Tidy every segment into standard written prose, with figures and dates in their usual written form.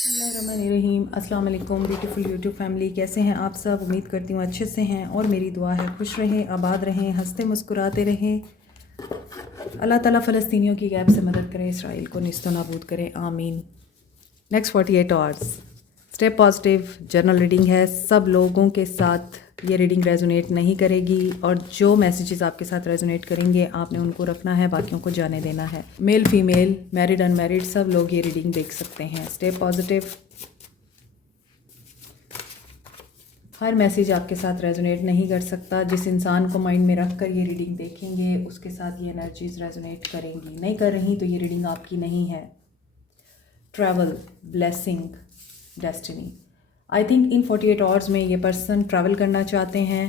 बिस्मिल्लाहिर्रहमानिर्रहीम। अस्सलाम वालेकुम ब्यूटीफुल यूट्यूब फैमिली, कैसे हैं आप सब? उम्मीद करती हूँ अच्छे से हैं और मेरी दुआ है खुश रहें, आबाद रहें, हंसते मुस्कुराते रहें। अल्लाह ताला फ़लस्तीनियों की गैब से मदद करें, इसराइल को निस्तो नाबूद करें, आमीन। Next 48 hours stay positive journal reading है। सब लोगों के साथ ये रीडिंग रेजोनेट नहीं करेगी और जो मैसेजेस आपके साथ रेजोनेट करेंगे आपने उनको रखना है, बाकियों को जाने देना है। मेल फीमेल, मैरिड अनमैरिड, सब लोग ये रीडिंग देख सकते हैं। Stay positive. हर मैसेज आपके साथ रेजोनेट नहीं कर सकता। जिस इंसान को माइंड में रख कर ये रीडिंग देखेंगे उसके साथ ये एनर्जीज रेजोनेट करेंगी। नहीं कर रही तो ये रीडिंग आपकी नहीं है। Travel, blessing, destiny. I think in 48 hours में ये पर्सन ट्रैवल करना चाहते हैं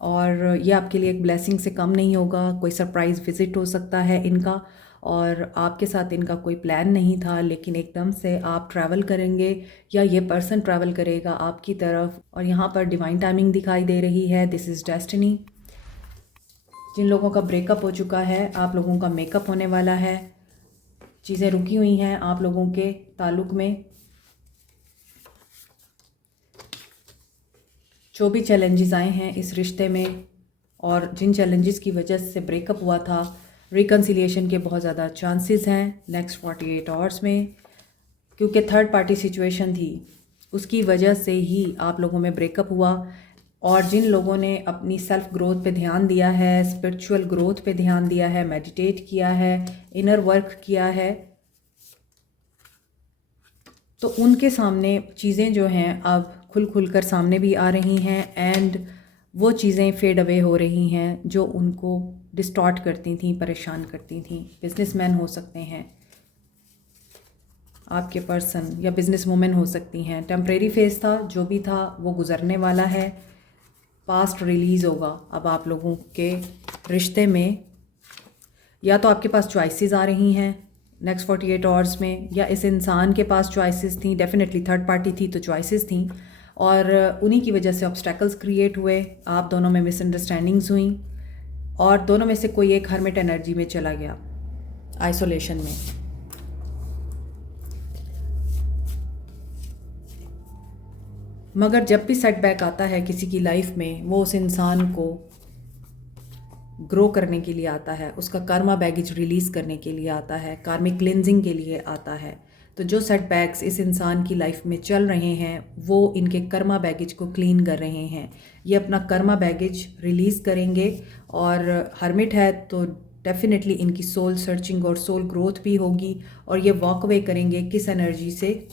और ये आपके लिए एक ब्लेसिंग से कम नहीं होगा। कोई सरप्राइज़ विज़िट हो सकता है इनका और आपके साथ इनका कोई प्लान नहीं था, लेकिन एकदम से आप ट्रैवल करेंगे या ये पर्सन ट्रैवल करेगा आपकी तरफ। और यहाँ पर डिवाइन टाइमिंग दिखाई दे रही है। This is destiny. जिन लोगों का ब्रेकअप हो चुका है, आप लोगों का मेकअप होने वाला है। चीज़ें रुकी हुई हैं आप लोगों के ताल्लुक़ में। जो भी चैलेंजेस आए हैं इस रिश्ते में और जिन चैलेंजेस की वजह से ब्रेकअप हुआ था, रिकन्सिलिएशन के बहुत ज़्यादा चांसेस हैं नेक्स्ट 48 आवर्स में। क्योंकि थर्ड पार्टी सिचुएशन थी, उसकी वजह से ही आप लोगों में ब्रेकअप हुआ। और जिन लोगों ने अपनी सेल्फ ग्रोथ पे ध्यान दिया है, स्पिरिचुअल ग्रोथ पे ध्यान दिया है, मेडिटेट किया है, इनर वर्क किया है, तो उनके सामने चीज़ें जो हैं अब खुल कर सामने भी आ रही हैं एंड वो चीज़ें फेड अवे हो रही हैं जो उनको डिस्टॉर्ट करती थी, परेशान करती थी। बिजनेसमैन हो सकते हैं आपके पर्सन या बिजनेस वुमेन हो सकती हैं। टेम्परेरी फेज था, जो भी था वो गुजरने वाला है। पास्ट रिलीज़ होगा अब आप लोगों के रिश्ते में। या तो आपके पास चॉइसेस आ रही हैं नेक्स्ट 48 आवर्स में, या इस इंसान के पास चॉइसेस थी। डेफिनेटली थर्ड पार्टी थी तो चॉइसेस थी और उन्हीं की वजह से ऑब्स्टेकल्स क्रिएट हुए। आप दोनों में मिसअंडरस्टैंडिंग्स हुई और दोनों में से कोई एक हर्मिट एनर्जी में चला गया, आइसोलेशन में। मगर जब भी सेटबैक आता है किसी की लाइफ में, वो उस इंसान को ग्रो करने के लिए आता है, उसका कर्मा बैगेज रिलीज़ करने के लिए आता है, कार्मिक क्लिनजिंग के लिए आता है। तो जो सेटबैक्स इस इंसान की लाइफ में चल रहे हैं वो इनके कर्मा बैगेज को क्लीन कर रहे हैं। ये अपना कर्मा बैगेज रिलीज़ करेंगे और हर्मिट है तो डेफिनेटली इनकी सोल सर्चिंग और सोल ग्रोथ भी होगी और ये वॉक अवे करेंगे किस एनर्जी से?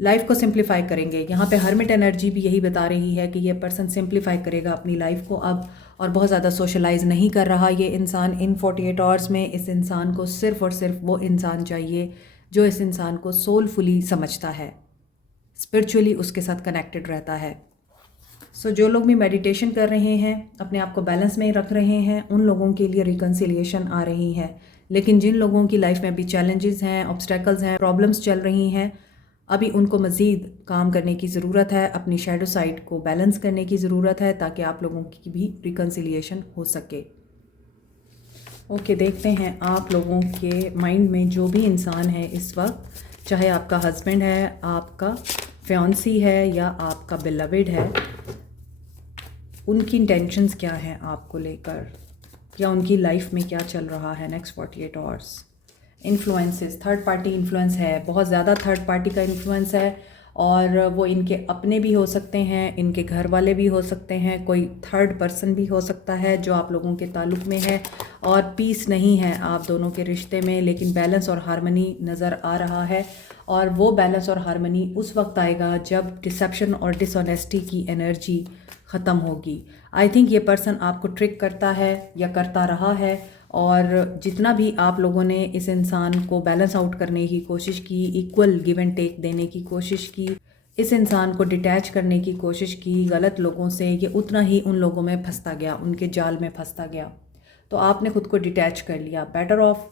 लाइफ को सिंप्लीफाई करेंगे। यहाँ पे हर्मिट एनर्जी भी यही बता रही है कि ये पर्सन सिंप्लीफाई करेगा अपनी लाइफ को अब और बहुत ज़्यादा सोशलाइज नहीं कर रहा ये इंसान इन 48 आवर्स में। इस इंसान को सिर्फ और सिर्फ वो इंसान चाहिए जो इस इंसान को सोलफुली समझता है, स्पिरिचुअली उसके साथ कनेक्टेड रहता है। सो जो लोग भी मेडिटेशन कर रहे हैं, अपने आप को बैलेंस में रख रहे हैं, उन लोगों के लिए रिकन्सिलिएशन आ रही है। लेकिन जिन लोगों की लाइफ में भी चैलेंजेस हैं, ऑब्स्टेकल्स हैं, प्रॉब्लम्स चल रही हैं, अभी उनको मज़ीद काम करने की ज़रूरत है। अपनी शैडो साइड को बैलेंस करने की ज़रूरत है ताकि आप लोगों की भी रिकन्सिलिएशन हो सके। ओके, देखते हैं आप लोगों के माइंड में जो भी इंसान है इस वक्त, चाहे आपका हस्बैंड है, आपका फियांसी है या आपका बिलवेड है, उनकी इंटेंशंस क्या हैं आपको लेकर या उनकी लाइफ में क्या चल रहा है next 48 hours. Influences, third party influence है, बहुत ज़्यादा थर्ड पार्टी का इन्फ्लुएंस है और वो इनके अपने भी हो सकते हैं, इनके घर वाले भी हो सकते हैं, कोई थर्ड पर्सन भी हो सकता है जो आप लोगों के ताल्लुक़ में है। और पीस नहीं है आप दोनों के रिश्ते में, लेकिन बैलेंस और हार्मनी नज़र आ रहा है। और वो बैलेंस और हार्मनी उस वक्त आएगा जब डिसेप्शन और डिसऑनेस्टी की एनर्जी ख़त्म होगी। आई थिंक ये पर्सन आपको ट्रिक करता है या करता रहा है और जितना भी आप लोगों ने इस इंसान को बैलेंस आउट करने की कोशिश की, इक्वल गिव एंड टेक देने की कोशिश की, इस इंसान को डिटैच करने की कोशिश की गलत लोगों से, ये उतना ही उन लोगों में फंसता गया, उनके जाल में फंसता गया। तो आपने खुद को डिटैच कर लिया, बेटर ऑफ।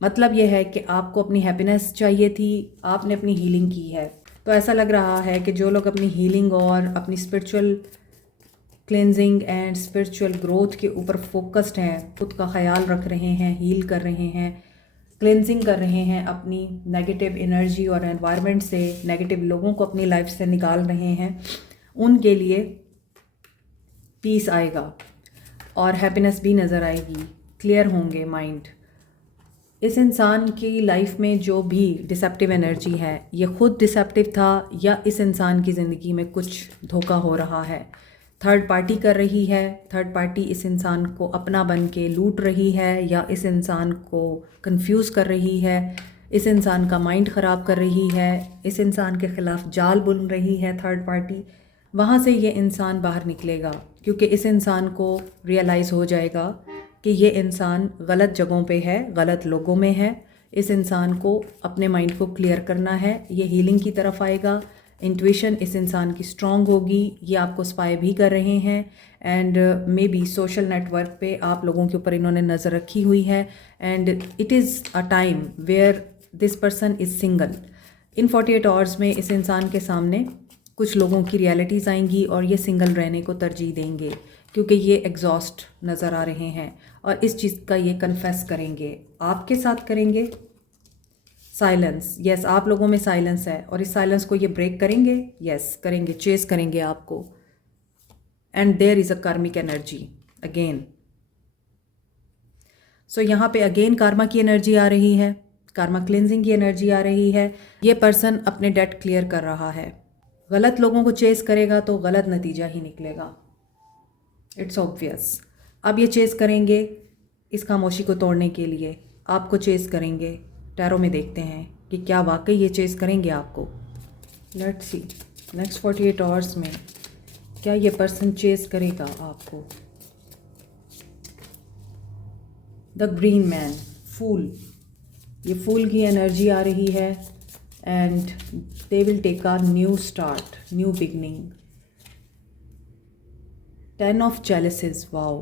मतलब ये है कि आपको अपनी हैप्पीनेस चाहिए थी, आपने अपनी हीलिंग की है। तो ऐसा लग रहा है कि जो लोग अपनी हीलिंग और अपनी spiritual cleansing and spiritual growth के ऊपर फोकस्ड हैं, खुद का ख्याल रख रहे हैं, हील कर रहे हैं, क्लिनजिंग कर रहे हैं अपनी नेगेटिव एनर्जी और एनवायरनमेंट से, नेगेटिव लोगों को अपनी लाइफ से निकाल रहे हैं, उनके लिए पीस आएगा और हैप्पीनेस भी नज़र आएगी, क्लियर होंगे माइंड। इस इंसान की लाइफ में जो भी डिसेप्टिव एनर्जी है, ये खुद डिसेप्टिव था या इस इंसान की ज़िंदगी में कुछ धोखा हो रहा है, थर्ड पार्टी कर रही है, थर्ड पार्टी इस इंसान को अपना बन के लूट रही है या इस इंसान को कंफ्यूज कर रही है, इस इंसान का माइंड ख़राब कर रही है, इस इंसान के ख़िलाफ़ जाल बुन रही है थर्ड पार्टी। वहाँ से ये इंसान बाहर निकलेगा क्योंकि इस इंसान को रियलाइज़ हो जाएगा कि ये इंसान गलत जगहों पे है, गलत लोगों में है। इस इंसान को अपने माइंड को क्लियर करना है, ये हीलिंग की तरफ आएगा। इंट्यूशन इस इंसान की स्ट्रॉन्ग होगी, ये आपको स्पाई भी कर रहे हैं and may be social network पे आप लोगों के ऊपर इन्होंने नज़र रखी हुई है and it is a time where this person is single. In 48 hours में इस इंसान के सामने कुछ लोगों की रियलिटीज़ आएंगी और ये सिंगल रहने को तरजीह देंगे क्योंकि ये एग्जॉस्ट नज़र आ रहे हैं और इस चीज़ का ये कन्फेस करेंगे, आपके साथ करेंगे। साइलेंस, यस, आप लोगों में साइलेंस है और इस साइलेंस को ये ब्रेक करेंगे, यस करेंगे, चेस करेंगे आपको। एंड देयर इज़ अ कार्मिक एनर्जी अगेन। सो यहाँ पे अगेन कार्मा की एनर्जी आ रही है, कार्मा क्लिनजिंग की एनर्जी आ रही है। ये पर्सन अपने डेट क्लियर कर रहा है, गलत लोगों को चेस करेगा तो गलत नतीजा ही निकलेगा, इट्स ऑब्वियस। अब ये चेस करेंगे इस खामोशी को तोड़ने के लिए, आपको चेस करेंगे। टैरो में देखते हैं कि क्या वाकई ये चेस करेंगे आपको। लेट्स सी नेक्स्ट 48 आवर्स में क्या ये पर्सन चेस करेगा आपको। द ग्रीन मैन, फूल, ये फूल की एनर्जी आ रही है and they will take a new start, new beginning. 10 of chalices, wow,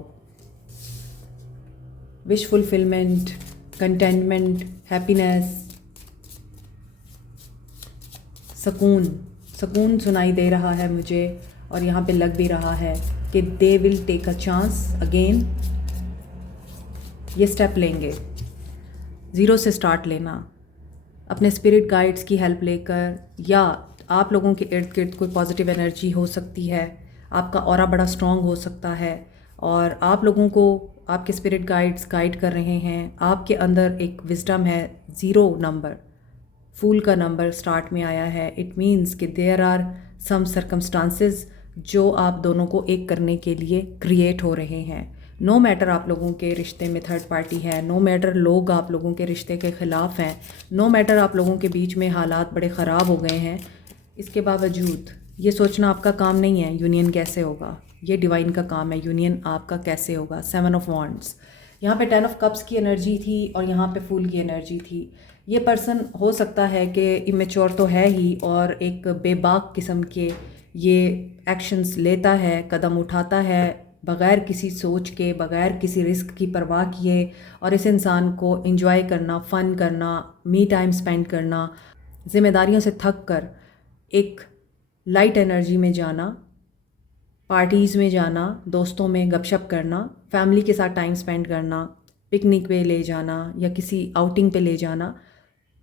wish fulfilment, contentment, happiness, सुकून, सुकून सुनाई दे रहा है मुझे और यहाँ पे लग भी रहा है कि they will take a chance again. ये स्टेप लेंगे, ज़ीरो से स्टार्ट लेना, अपने स्पिरिट गाइड्स की हेल्प लेकर, या आप लोगों के इर्द गिर्द कोई पॉजिटिव एनर्जी हो सकती है, आपका ऑरा बड़ा स्ट्रॉन्ग हो सकता है और आप लोगों को आपके स्पिरिट गाइड्स गाइड कर रहे हैं। आपके अंदर एक विजडम है, 0 नंबर, फूल का नंबर स्टार्ट में आया है। इट मीन्स कि देयर आर सम सर्कमस्टांसेस जो आप दोनों को एक करने के लिए क्रिएट हो रहे हैं। नो मैटर आप लोगों के रिश्ते में थर्ड पार्टी है, नो मैटर लोग आप लोगों के रिश्ते के ख़िलाफ़ हैं, नो मैटर आप लोगों के बीच में हालात बड़े ख़राब हो गए हैं, इसके बावजूद ये सोचना आपका काम नहीं है यूनियन कैसे होगा। ये डिवाइन का काम है, यूनियन आपका कैसे होगा। 7 ऑफ वॉन्ड्स, यहाँ पे 10 ऑफ कप्स की एनर्जी थी और यहाँ पे फूल की एनर्जी थी। ये पर्सन हो सकता है कि इमेच्योर तो है ही और एक बेबाक किस्म के ये एक्शंस लेता है, कदम उठाता है बग़ैर किसी सोच के, बग़ैर किसी रिस्क की परवाह किए, और इस इंसान को एंजॉय करना, फ़न करना, मी टाइम स्पेंड करना, ज़िम्मेदारियों से थक कर एक लाइट एनर्जी में जाना, पार्टीज़ में जाना, दोस्तों में गपशप करना, फैमिली के साथ टाइम स्पेंड करना, पिकनिक पे ले जाना या किसी आउटिंग पे ले जाना,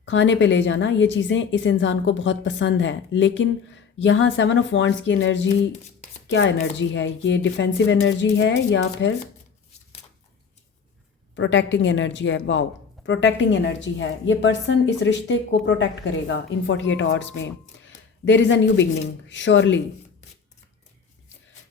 खाने पे ले जाना, ये चीज़ें इस इंसान को बहुत पसंद है। लेकिन यहाँ 7 ऑफ वॉन्ड्स की एनर्जी क्या एनर्जी है? ये डिफेंसिव एनर्जी है या फिर प्रोटेक्टिंग एनर्जी है? वाओ, प्रोटेक्टिंग एनर्जी है। ये पर्सन इस रिश्ते को प्रोटेक्ट करेगा इन 48 आवर्स में। There is a new beginning, surely,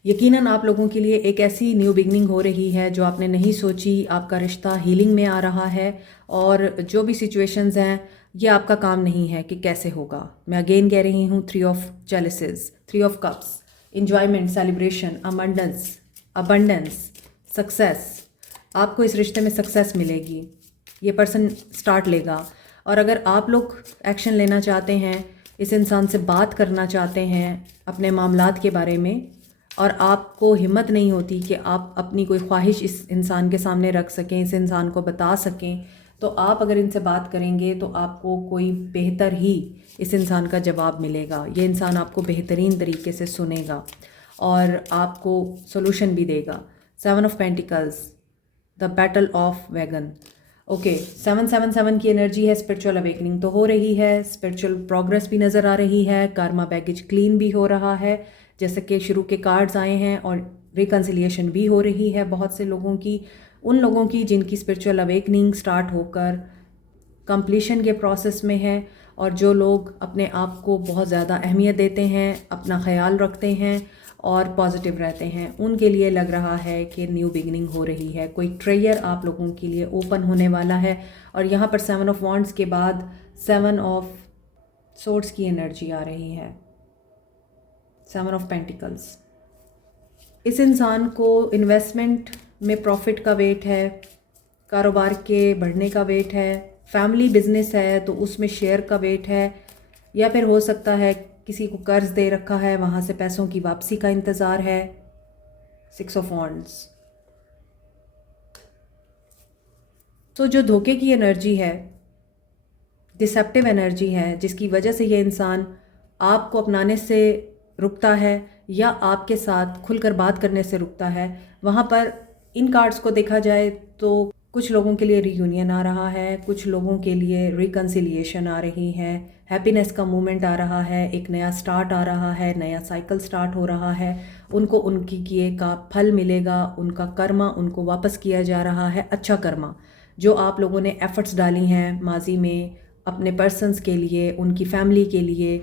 यकीनन आप लोगों के लिए एक ऐसी न्यू बिगनिंग हो रही है जो आपने नहीं सोची। आपका रिश्ता हीलिंग में आ रहा है और जो भी सिचुएशंस हैं ये आपका काम नहीं है कि कैसे होगा। मैं अगेन कह रही हूँ 3 of chalices, 3 of cups, enjoyment, celebration, abundance, success. आपको इस रिश्ते में सक्सेस मिलेगी, ये पर्सन स्टार्ट लेगा। और अगर आप लोग एक्शन लेना चाहते हैं, इस इंसान से बात करना चाहते हैं अपने मामलात के बारे में, और आपको हिम्मत नहीं होती कि आप अपनी कोई ख्वाहिश इस इंसान के सामने रख सकें, इस इंसान को बता सकें, तो आप अगर इनसे बात करेंगे तो आपको कोई बेहतर ही इस इंसान का जवाब मिलेगा। ये इंसान आपको बेहतरीन तरीके से सुनेगा और आपको सोल्यूशन भी देगा। 7 of pentacles, the battle of wagon, okay 777 की एनर्जी है, स्पिरिचुअल अवेकनिंग तो हो रही है, स्पिरिचुअल प्रोग्रेस भी नज़र आ रही है, कार्मा बैगेज क्लीन भी हो रहा है, जैसे कि शुरू के कार्ड्स आए हैं, और रिकन्सिलिएशन भी हो रही है बहुत से लोगों की, उन लोगों की जिनकी स्पिरिचुअल अवेकनिंग स्टार्ट होकर कंप्लीशन के प्रोसेस में है, और जो लोग अपने आप को बहुत ज़्यादा अहमियत देते हैं, अपना ख्याल रखते हैं और पॉजिटिव रहते हैं, उनके लिए लग रहा है कि न्यू बिगिनिंग हो रही है, कोई ट्रेयर आप लोगों के लिए ओपन होने वाला है। और यहाँ पर 7 ऑफ वॉन्ड्स के बाद 7 ऑफ सोर्ड्स की एनर्जी आ रही है, 7 ऑफ पेंटिकल्स। इस इंसान को इन्वेस्टमेंट में प्रॉफिट का वेट है, कारोबार के बढ़ने का वेट है, फैमिली बिजनेस है तो उसमें शेयर का वेट है, या फिर हो सकता है किसी को कर्ज दे रखा है, वहाँ से पैसों की वापसी का इंतज़ार है, 6 ऑफ वॉन्ड्स। तो जो धोखे की एनर्जी है, डिसेप्टिव एनर्जी है, जिसकी वजह से ये इंसान आपको अपनाने से रुकता है या आपके साथ खुलकर बात करने से रुकता है, वहाँ पर इन कार्ड्स को देखा जाए तो कुछ लोगों के लिए रीयूनियन आ रहा है, कुछ लोगों के लिए रिकन्सिलिएशन आ रही है, हैप्पीनेस का मोमेंट आ रहा है, एक नया स्टार्ट आ रहा है, नया साइकिल स्टार्ट हो रहा है, उनको उनकी किए का फल मिलेगा, उनका कर्मा उनको वापस किया जा रहा है, अच्छा कर्मा जो आप लोगों ने एफ़र्ट्स डाली हैं माजी में अपने पर्सन्स के लिए, उनकी फैमिली के लिए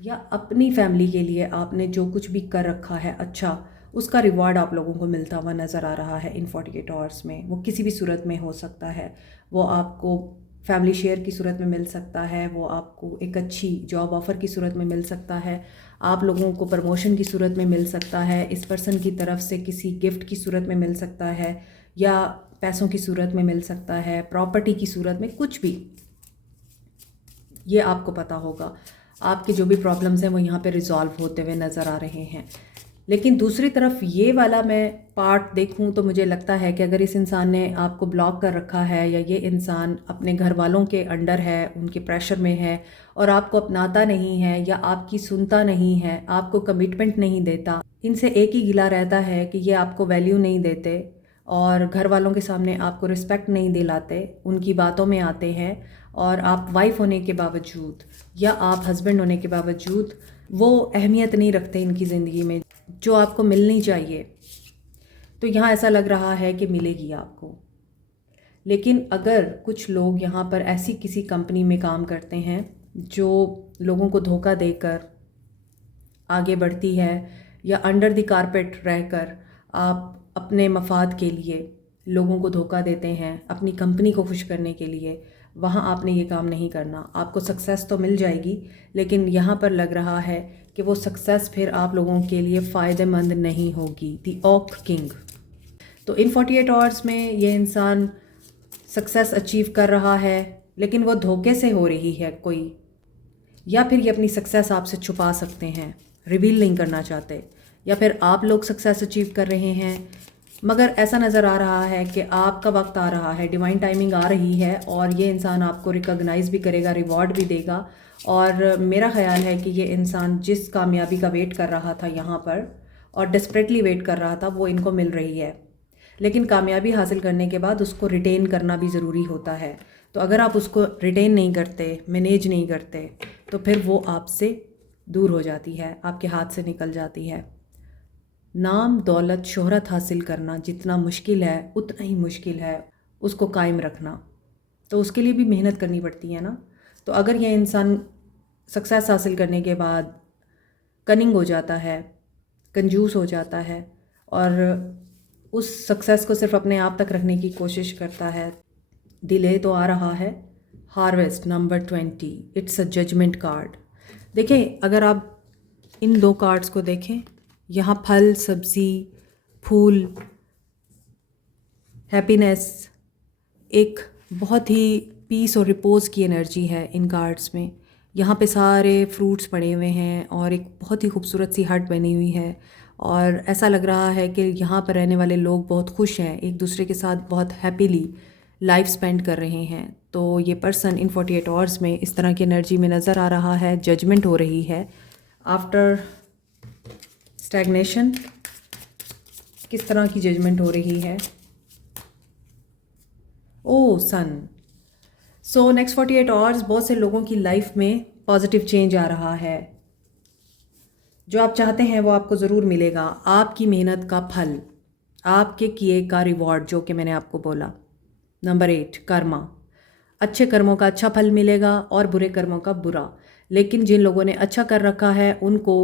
या अपनी फैमिली के लिए, आपने जो कुछ भी कर रखा है अच्छा, उसका रिवॉर्ड आप लोगों को मिलता हुआ नज़र आ रहा है इन 48 आवर्स में। वो किसी भी सूरत में हो सकता है, वो आपको फैमिली शेयर की सूरत में मिल सकता है, वो आपको एक अच्छी जॉब ऑफ़र की सूरत में मिल सकता है, आप लोगों को प्रमोशन की सूरत में मिल सकता है, इस पर्सन की तरफ से किसी गिफ्ट की सूरत में मिल सकता है, या पैसों की सूरत में मिल सकता है, प्रॉपर्टी की सूरत में, कुछ भी, ये आपको पता होगा। आपकी जो भी प्रॉब्लम्स हैं वो यहाँ पे रिजॉल्व होते हुए नज़र आ रहे हैं। लेकिन दूसरी तरफ ये वाला मैं पार्ट देखूं तो मुझे लगता है कि अगर इस इंसान ने आपको ब्लॉक कर रखा है, या ये इंसान अपने घर वालों के अंडर है, उनके प्रेशर में है और आपको अपनाता नहीं है या आपकी सुनता नहीं है, आपको कमिटमेंट नहीं देता, इनसे एक ही गिला रहता है कि ये आपको वैल्यू नहीं देते और घर वालों के सामने आपको रिस्पेक्ट नहीं दिलाते, उनकी बातों में आते हैं, और आप वाइफ होने के बावजूद या आप हस्बैंड होने के बावजूद वो अहमियत नहीं रखते इनकी ज़िंदगी में जो आपको मिलनी चाहिए। तो यहाँ ऐसा लग रहा है कि मिलेगी आपको। लेकिन अगर कुछ लोग यहाँ पर ऐसी किसी कंपनी में काम करते हैं जो लोगों को धोखा देकर आगे बढ़ती है, या अंडर द कारपेट रहकर आप अपने मफाद के लिए लोगों को धोखा देते हैं अपनी कंपनी को खुश करने के लिए, वहाँ आपने ये काम नहीं करना। आपको सक्सेस तो मिल जाएगी, लेकिन यहाँ पर लग रहा है कि वो सक्सेस फिर आप लोगों के लिए फ़ायदेमंद नहीं होगी। दी ऑक किंग। तो इन 48 आवर्स में ये इंसान सक्सेस अचीव कर रहा है, लेकिन वो धोखे से हो रही है कोई, या फिर ये अपनी सक्सेस आपसे छुपा सकते हैं, रिवील नहीं करना चाहते, या फिर आप लोग सक्सेस अचीव कर रहे हैं मगर ऐसा नज़र आ रहा है कि आपका वक्त आ रहा है, डिवाइन टाइमिंग आ रही है और ये इंसान आपको रिकॉग्नाइज़ भी करेगा, रिवॉर्ड भी देगा। और मेरा ख़्याल है कि ये इंसान जिस कामयाबी का वेट कर रहा था यहाँ पर और डेस्परेटली वेट कर रहा था, वो इनको मिल रही है। लेकिन कामयाबी हासिल करने के बाद उसको रिटेन करना भी ज़रूरी होता है। तो अगर आप उसको रिटेन नहीं करते, मैनेज नहीं करते, तो फिर वो आपसे दूर हो जाती है, आपके हाथ से निकल जाती है। नाम, दौलत, शोहरत हासिल करना जितना मुश्किल है उतना ही मुश्किल है उसको कायम रखना। तो उसके लिए भी मेहनत करनी पड़ती है ना। तो अगर यह इंसान सक्सेस हासिल करने के बाद कनिंग हो जाता है, कंजूस हो जाता है और उस सक्सेस को सिर्फ अपने आप तक रखने की कोशिश करता है, डिले तो आ रहा है। Harvest number 20, it's a judgement card. देखें, अगर आप इन दो कार्ड्स को देखें, यहाँ फल, सब्ज़ी, फूल, हैप्पीनेस, एक बहुत ही पीस और रिपोज की एनर्जी है इन कार्ड्स में। यहाँ पे सारे फ्रूट्स पड़े हुए हैं और एक बहुत ही खूबसूरत सी हट बनी हुई है और ऐसा लग रहा है कि यहाँ पर रहने वाले लोग बहुत खुश हैं, एक दूसरे के साथ बहुत हैप्पीली लाइफ स्पेंड कर रहे हैं। तो ये पर्सन इन 48 आवर्स में इस तरह की एनर्जी में नज़र आ रहा है। जजमेंट हो रही है आफ्टर स्टैग्नेशन। किस तरह की जजमेंट हो रही है? ओ सन। सो नेक्स्ट 48 आवर्स बहुत से लोगों की लाइफ में पॉजिटिव चेंज आ रहा है। जो आप चाहते हैं वो आपको ज़रूर मिलेगा। आपकी मेहनत का फल, आपके किए का रिवॉर्ड, जो कि मैंने आपको बोला। नंबर 8 कर्मा। अच्छे कर्मों का अच्छा फल मिलेगा और बुरे कर्मों का बुरा। लेकिन जिन लोगों ने अच्छा कर रखा है उनको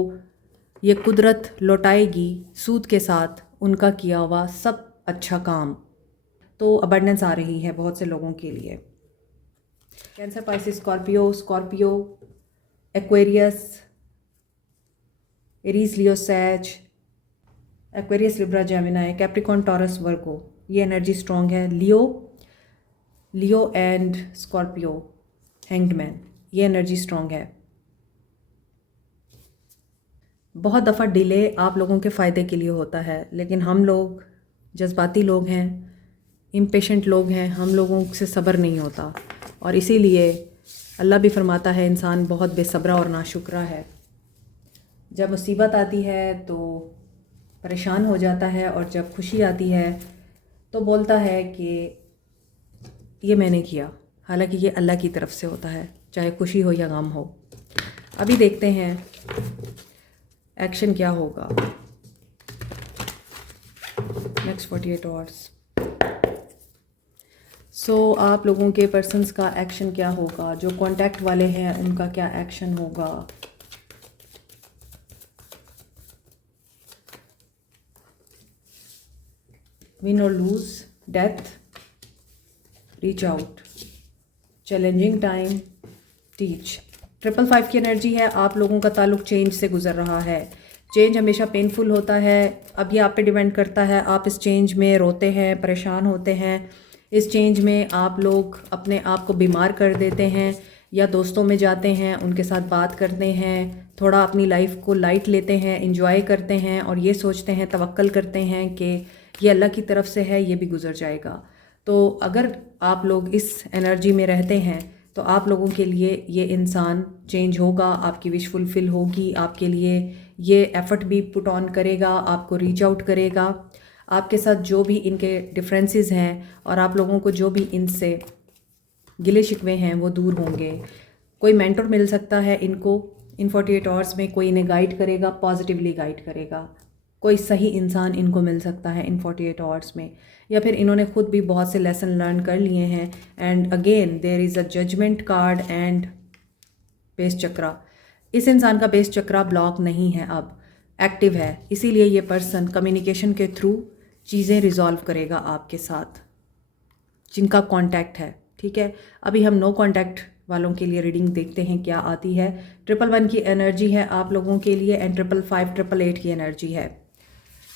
ये कुदरत लौटाएगी सूद के साथ उनका किया हुआ सब अच्छा काम। तो अबंडेंस आ रही है बहुत से लोगों के लिए। Cancer, Pisces, Scorpio, Aquarius, Aries, Leo, sage, Aquarius, Libra, Gemini, Capricorn, Taurus, Virgo, ये एनर्जी स्ट्रॉन्ग है। Leo and Scorpio, hanged man, ये एनर्जी स्ट्रॉन्ग है। बहुत दफ़ा डिले आप लोगों के फ़ायदे के लिए होता है, लेकिन हम लोग जज्बाती लोग हैं, इम्पेशेंट लोग हैं, हम लोगों से सब्र नहीं होता और इसीलिए अल्लाह भी फरमाता है इंसान बहुत बेसब्रा और नाशुक्रा है। जब मुसीबत आती है तो परेशान हो जाता है और जब खुशी आती है तो बोलता है कि ये मैंने किया, हालांकि ये अल्लाह की तरफ से होता है, चाहे खुशी हो या गम हो। अभी देखते हैं एक्शन क्या होगा नेक्स्ट 48 आवर्स। सो आप लोगों के पर्सन्स का एक्शन क्या होगा, जो कांटेक्ट वाले हैं उनका क्या एक्शन होगा। विन और lose, death, reach out, challenging time, teach. 555 की एनर्जी है। आप लोगों का ताल्लुक चेंज से गुजर रहा है। चेंज हमेशा पेनफुल होता है। अब ये आप पे डिपेंड करता है, आप इस चेंज में रोते हैं, परेशान होते हैं। इस चेंज में आप लोग अपने आप को बीमार कर देते हैं या दोस्तों में जाते हैं, उनके साथ बात करते हैं, थोड़ा अपनी लाइफ को लाइट लेते हैं, इंजॉय करते हैं और ये सोचते हैं, तवक्कल करते हैं कि ये अल्लाह की तरफ से है, ये भी गुजर जाएगा। तो अगर आप लोग इस एनर्जी में रहते हैं तो आप लोगों के लिए ये इंसान चेंज होगा, आपकी विश फुलफ़िल होगी, आपके लिए ये एफ़र्ट भी पुट ऑन करेगा, आपको रीच आउट करेगा। आपके साथ जो भी इनके डिफरेंसेस हैं और आप लोगों को जो भी इनसे गिले शिकवे हैं वो दूर होंगे। कोई मेंटर मिल सकता है इनको इन 48 आवर्स में, कोई इन्हें गाइड करेगा, पॉजिटिवली गाइड करेगा। कोई सही इंसान इनको मिल सकता है इन 48 आवर्स में, या फिर इन्होंने खुद भी बहुत से लेसन लर्न कर लिए हैं। And again there is a judgement card and base chakra. इस इंसान का बेस चक्रा ब्लॉक नहीं है, अब एक्टिव है, इसीलिए ये पर्सन कम्युनिकेशन के थ्रू चीज़ें रिजॉल्व करेगा आपके साथ जिनका कांटेक्ट है। ठीक है, अभी हम नो कांटेक्ट वालों के लिए रीडिंग देखते हैं क्या आती है। 111 की एनर्जी है आप लोगों के लिए एंड 555 888 की एनर्जी है।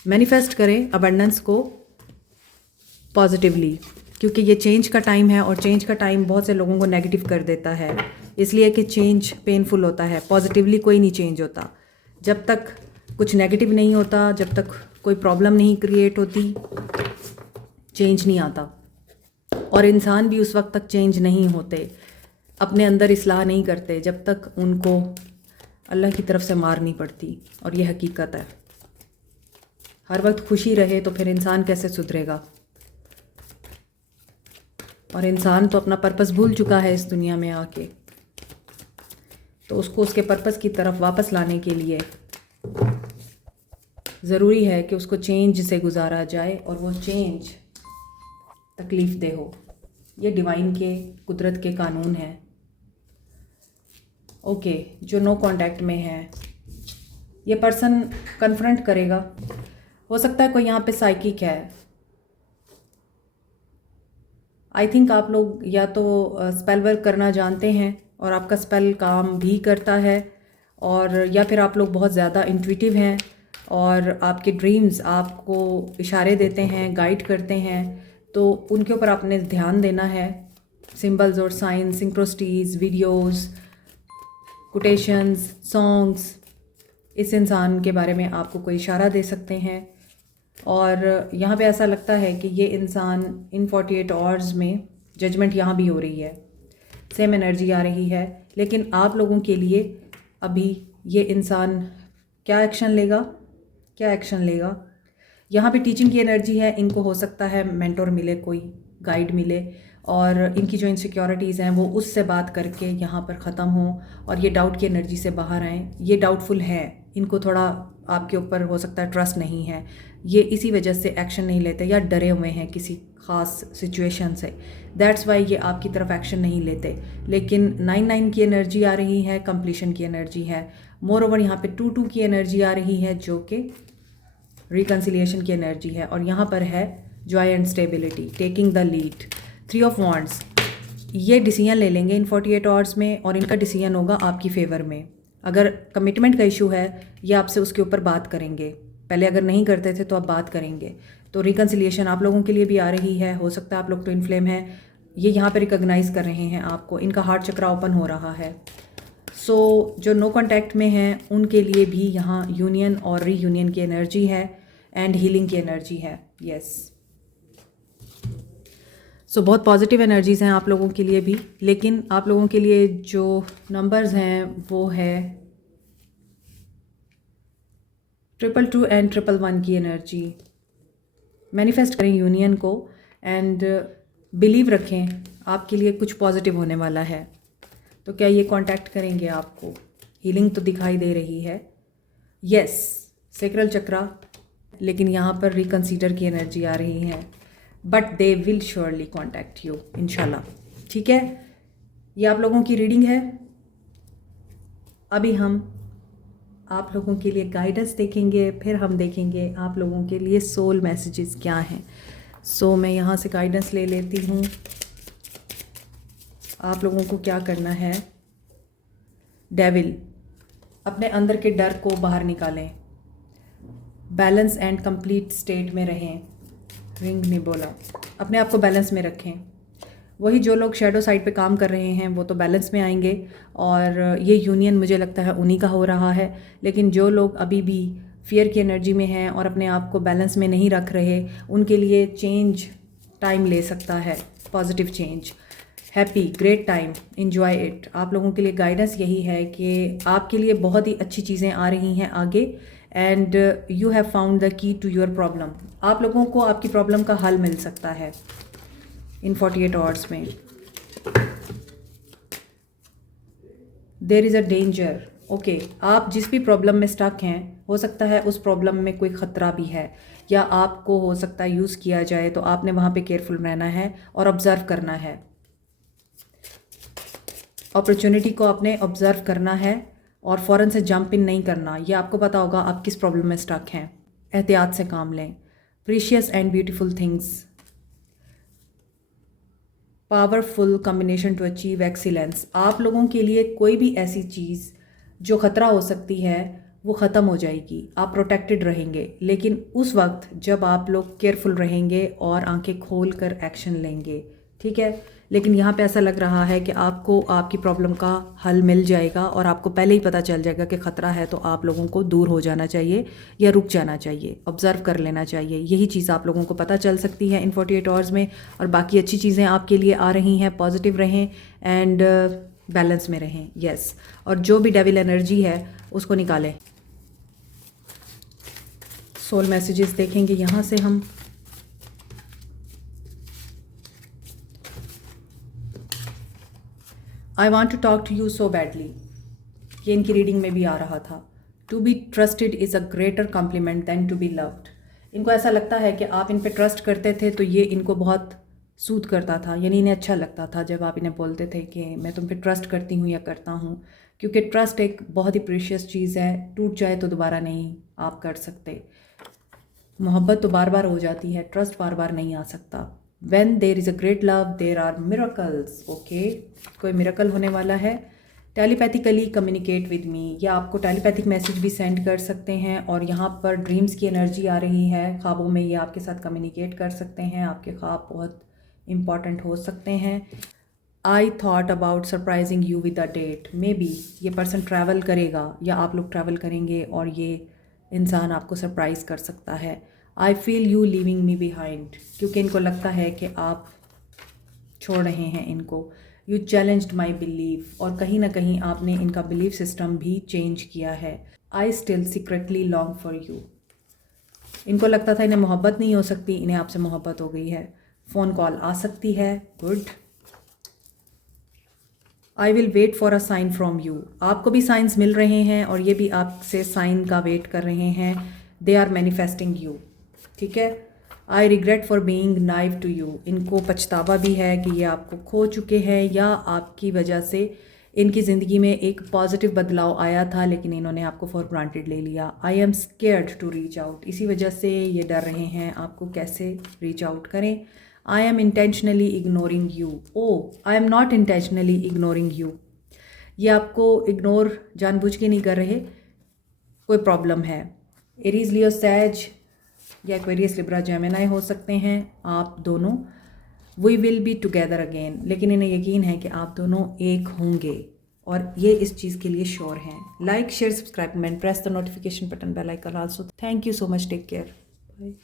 मैनिफेस्ट करें अबंडेंस को पॉजिटिवली, क्योंकि ये चेंज का टाइम है और चेंज का टाइम बहुत से लोगों को नेगेटिव कर देता है, इसलिए कि चेंज पेनफुल होता है। पॉजिटिवली कोई नहीं चेंज होता। जब तक कुछ नेगेटिव नहीं होता, जब तक कोई प्रॉब्लम नहीं क्रिएट होती, चेंज नहीं आता। और इंसान भी उस वक्त तक चेंज नहीं होते, अपने अंदर इस्लाह नहीं करते जब तक उनको अल्लाह की तरफ से मार नहीं पड़ती। और ये हकीकत है। हर वक्त खुशी रहे तो फिर इंसान कैसे सुधरेगा। और इंसान तो अपना पर्पस भूल चुका है इस दुनिया में आके, तो उसको उसके पर्पस की तरफ वापस लाने के लिए ज़रूरी है कि उसको चेंज से गुजारा जाए और वो चेंज तकलीफ़ दे हो। ये डिवाइन के कुदरत के कानून हैं। ओके, जो नो कांटेक्ट में है ये पर्सन कन्फ्रंट करेगा। हो सकता है कोई यहाँ पे साइकिक है। आई थिंक आप लोग या तो स्पेल वर्क करना जानते हैं और आपका स्पेल काम भी करता है, और या फिर आप लोग बहुत ज़्यादा इंट्यूटिव हैं और आपके ड्रीम्स आपको इशारे देते हैं, गाइड करते हैं, तो उनके ऊपर आपने ध्यान देना है। सिंबल्स और साइंस, सिंक्रोस्टिज, वीडियोस, कोटेशंस, सॉन्ग्स इस इंसान के बारे में आपको कोई इशारा दे सकते हैं। और यहाँ पे ऐसा लगता है कि ये इंसान इन 48 आवर्स में जजमेंट यहाँ भी हो रही है, सेम एनर्जी आ रही है। लेकिन आप लोगों के लिए अभी ये इंसान क्या एक्शन लेगा। यहाँ पे टीचिंग की एनर्जी है। इनको हो सकता है मेंटोर मिले, कोई गाइड मिले, और इनकी जो इनसिक्योरिटीज़ हैं वो उससे बात करके यहाँ पर ख़त्म हो और ये डाउट की एनर्जी से बाहर आएँ। ये डाउटफुल है, इनको थोड़ा आपके ऊपर हो सकता है ट्रस्ट नहीं है, ये इसी वजह से एक्शन नहीं लेते या डरे हुए हैं किसी ख़ास सिचुएशन से, दैट्स वाई ये आपकी तरफ एक्शन नहीं लेते। लेकिन 9-9 की एनर्जी आ रही है, कंप्लीशन की एनर्जी है। मोर ओवर यहाँ पे 2-2 की एनर्जी आ रही है जो कि रिकन्सिलिएशन की एनर्जी है, और यहाँ पर है Joy and stability, taking the lead. 3 of wands, ये डिसीजन ले लेंगे इन 48 आवर्स में और इनका डिसीजन होगा आपकी फेवर में। अगर कमिटमेंट का इशू है ये आपसे उसके ऊपर बात करेंगे, पहले अगर नहीं करते थे तो अब बात करेंगे। तो रिकन्सिलिएशन आप लोगों के लिए भी आ रही है, हो सकता है आप लोग ट्विन फ्लेम हैं, ये यहाँ पे रिकॉग्नाइज़ कर रहे हैं आपको, इनका हार्ट चक्रा ओपन हो रहा है। सो जो नो कॉन्टैक्ट में हैं उनके लिए भी यहाँ यूनियन और रीयूनियन की एनर्जी है एंड हीलिंग की एनर्जी है। यस, सो बहुत पॉजिटिव एनर्जीज़ हैं आप लोगों के लिए भी। लेकिन आप लोगों के लिए जो नंबर्स हैं वो है 222 एंड 111 की एनर्जी। मैनिफेस्ट करें यूनियन को एंड बिलीव रखें आपके लिए कुछ पॉजिटिव होने वाला है। तो क्या ये कांटेक्ट करेंगे आपको? हीलिंग तो दिखाई दे रही है, यस, सेक्रल चक्रा, लेकिन यहाँ पर रिकंसीडर की एनर्जी आ रही है, but they will surely contact you इंशाल्लाह। ठीक है, ये आप लोगों की रीडिंग है। अभी हम आप लोगों के लिए गाइडेंस देखेंगे, फिर हम देखेंगे आप लोगों के लिए सोल मैसेजेस क्या हैं। सो मैं यहाँ से गाइडेंस ले लेती हूँ। आप लोगों को क्या करना है, डेविल, अपने अंदर के डर को बाहर निकालें, बैलेंस एंड कंप्लीट स्टेट में रहें। रिंग निबोला, अपने आप को बैलेंस में रखें। वही जो लोग शैडो साइड पे काम कर रहे हैं वो तो बैलेंस में आएंगे और ये यूनियन मुझे लगता है उन्हीं का हो रहा है। लेकिन जो लोग अभी भी फियर की एनर्जी में हैं और अपने आप को बैलेंस में नहीं रख रहे, उनके लिए चेंज टाइम ले सकता है, positive change. Happy, great time, enjoy it. आप लोगों के लिए गाइडेंस यही है कि आपके लिए बहुत ही अच्छी चीज़ें आ रही हैं आगे and you have found the key to your problem. आप लोगों को आपकी प्रॉब्लम का हल मिल सकता है इन 48 आवर्स में। There is a danger, okay, आप जिस भी प्रॉब्लम में स्टक हैं हो सकता है उस प्रॉब्लम में कोई ख़तरा भी है या आपको हो सकता है यूज़ किया जाए, तो आपने वहाँ पे केयरफुल रहना है और ऑब्ज़र्व करना है। अपॉर्चुनिटी को आपने ऑब्ज़र्व करना है और फ़ौरन से जंप इन नहीं करना। ये आपको पता होगा आप किस प्रॉब्लम में स्टक हैं, एहतियात से काम लें। Precious and beautiful things, powerful combination to achieve excellence. आप लोगों के लिए कोई भी ऐसी चीज़ जो ख़तरा हो सकती है वो ख़त्म हो जाएगी, आप प्रोटेक्टेड रहेंगे। लेकिन उस वक्त जब आप लोग केयरफुल रहेंगे और आंखें खोल कर एक्शन लेंगे, ठीक है। लेकिन यहाँ पे ऐसा लग रहा है कि आपको आपकी प्रॉब्लम का हल मिल जाएगा और आपको पहले ही पता चल जाएगा कि ख़तरा है, तो आप लोगों को दूर हो जाना चाहिए या रुक जाना चाहिए, ऑब्ज़र्व कर लेना चाहिए। यही चीज़ आप लोगों को पता चल सकती है इन 48 आवर्स में। और बाकी अच्छी चीज़ें आपके लिए आ रही हैं, पॉजिटिव रहें एंड बैलेंस में रहें। यस, और जो भी डेविल एनर्जी है उसको निकालें। सोल मैसेजेस देखेंगे यहाँ से हम। I want to talk to you so badly, ये इनकी रीडिंग में भी आ रहा था। To be trusted is a greater compliment than to be loved. इनको ऐसा लगता है कि आप इन पे ट्रस्ट करते थे तो ये इनको बहुत सूट करता था, यानी इन्हें अच्छा लगता था जब आप इन्हें बोलते थे कि मैं तुम पे ट्रस्ट करती हूँ या करता हूँ, क्योंकि ट्रस्ट एक बहुत ही प्रीशियस चीज़ है, टूट जाए तो दोबारा नहीं आप कर सकते। मोहब्बत तो बार बार हो जाती है, ट्रस्ट बार बार नहीं आ सकता। When there is a great love, there are miracles. Okay, कोई मिरेकल होने वाला है। टेलीपैथिकली कम्युनिकेट विद मी, या आपको टेलीपैथिक मैसेज भी सेंड कर सकते हैं। और यहाँ पर ड्रीम्स की एनर्जी आ रही है, ख्वाबों में ये आपके साथ कम्युनिकेट कर सकते हैं, आपके ख्वाब बहुत इम्पॉर्टेंट हो सकते हैं। I thought about surprising you with a date, maybe ये पर्सन ट्रैवल करेगा या आप लोग ट्रैवल करेंगे और ये इंसान आपको सरप्राइज़ कर सकता है। I feel you leaving me behind, क्योंकि इनको लगता है कि आप छोड़ रहे हैं इनको। यू चैलेंज्ड माई बिलीफ, और कहीं ना कहीं आपने इनका बिलीफ सिस्टम भी चेंज किया है। I still secretly long for you, इनको लगता था इन्हें मोहब्बत नहीं हो सकती, इन्हें आपसे मोहब्बत हो गई है। फ़ोन कॉल आ सकती है, good. I will wait for a sign from you, आपको भी साइंस मिल रहे हैं और ये भी आपसे साइन का वेट कर रहे हैं, दे आर मैनिफेस्टिंग यू, ठीक है। I regret for being naive to you, इनको पछतावा भी है कि ये आपको खो चुके हैं या आपकी वजह से इनकी ज़िंदगी में एक पॉजिटिव बदलाव आया था लेकिन इन्होंने आपको फॉर ग्रांटेड ले लिया। I am scared to reach out, इसी वजह से ये डर रहे हैं आपको कैसे रीच आउट करें। I am intentionally ignoring you, oh I am not intentionally ignoring you, ये आपको इग्नोर जानबूझ के नहीं कर रहे, कोई प्रॉब्लम है। एरीज, लियो, सैज या एक्वेरियस, लिब्रा, जेमिनी हो सकते हैं आप दोनों। We will be together again, लेकिन इन्हें यकीन है कि आप दोनों एक होंगे और ये इस चीज़ के लिए श्योर हैं। Like, share, subscribe, comment, press the notification button, bell icon also. Thank you so much, take care, bye.